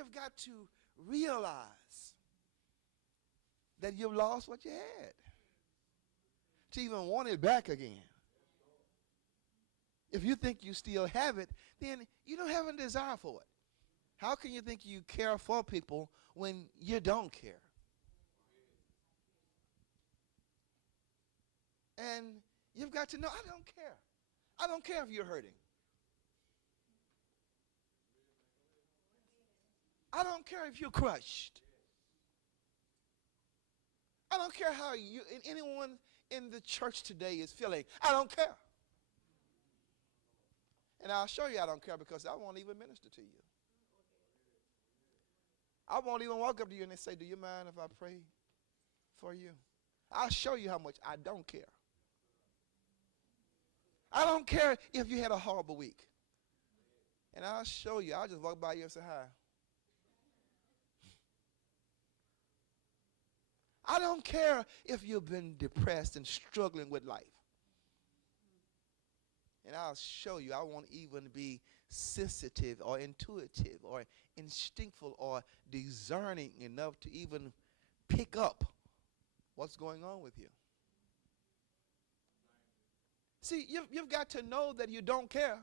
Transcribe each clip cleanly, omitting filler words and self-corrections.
you've got to realize that you've lost what you had to even want it back again. If you think you still have it, then you don't have a desire for it. How can you think you care for people when you don't care? And you've got to know, I don't care. I don't care if you're hurting. I don't care if you're crushed. I don't care how anyone in the church today is feeling. I don't care. And I'll show you I don't care because I won't even minister to you. I won't even walk up to you and say, do you mind if I pray for you? I'll show you how much I don't care. I don't care if you had a horrible week. And I'll show you. I'll just walk by you and say hi. I don't care if you've been depressed and struggling with life. And I'll show you. I won't even be sensitive or intuitive or instinctful or discerning enough to even pick up what's going on with you. See, you've got to know that you don't care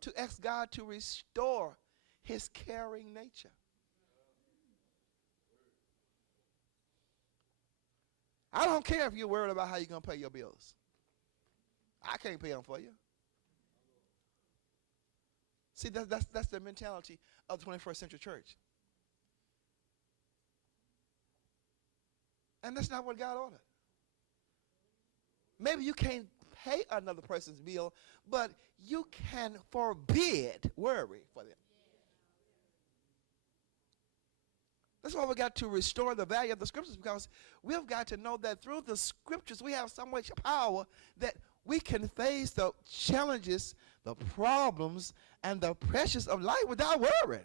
to ask God to restore his caring nature. I don't care if you're worried about how you're going to pay your bills. I can't pay them for you. See, that's the mentality of the 21st century church. And that's not what God ordered. Maybe you can't pay another person's bill, but you can forbid worry for them. That's why we got to restore the value of the scriptures, because we've got to know that through the scriptures we have so much power that we can face the challenges, the problems, and the pressures of life without worrying.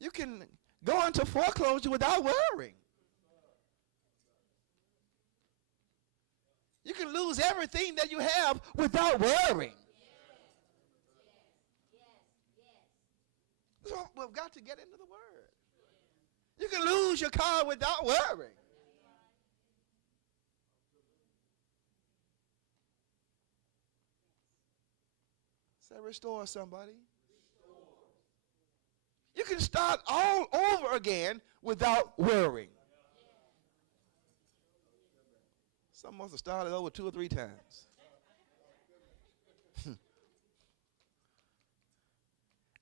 You can go into foreclosure without worrying. You can lose everything that you have without worrying. So we've got to get into the Word. You can lose your car without worrying. Say, restore somebody. You can start all over again without worrying. Some must have started over 2 or 3 times.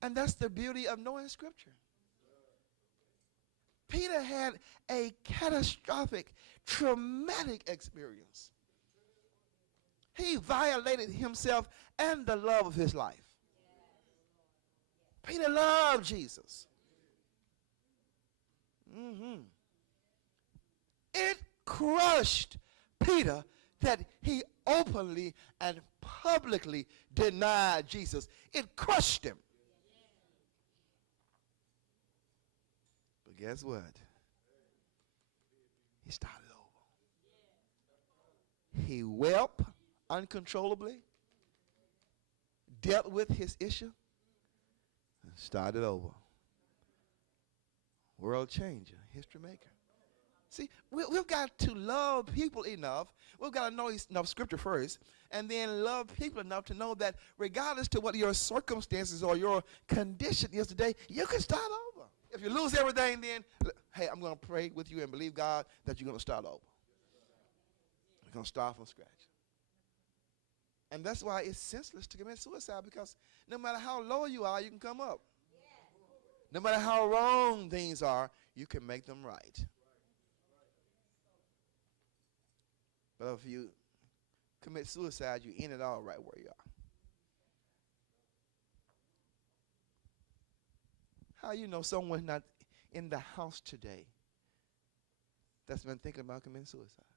And that's the beauty of knowing Scripture. Peter had a catastrophic, traumatic experience. He violated himself and the love of his life. Peter loved Jesus. It crushed Peter that he openly and publicly denied Jesus. It crushed him. But guess what? He started over. He wept uncontrollably, dealt with his issue, and started over. World changer, history maker. See, we've got to love people enough. We've got to know enough Scripture first, and then love people enough to know that regardless to what your circumstances or your condition is today, you can start over. If you lose everything, then, hey, I'm going to pray with you and believe God that you're going to start over. You're going to start from scratch. And that's why it's senseless to commit suicide, because no matter how low you are, you can come up. No matter how wrong things are, you can make them right. But if you commit suicide, you end it all right where you are. How you know someone's not in the house today that's been thinking about committing suicide?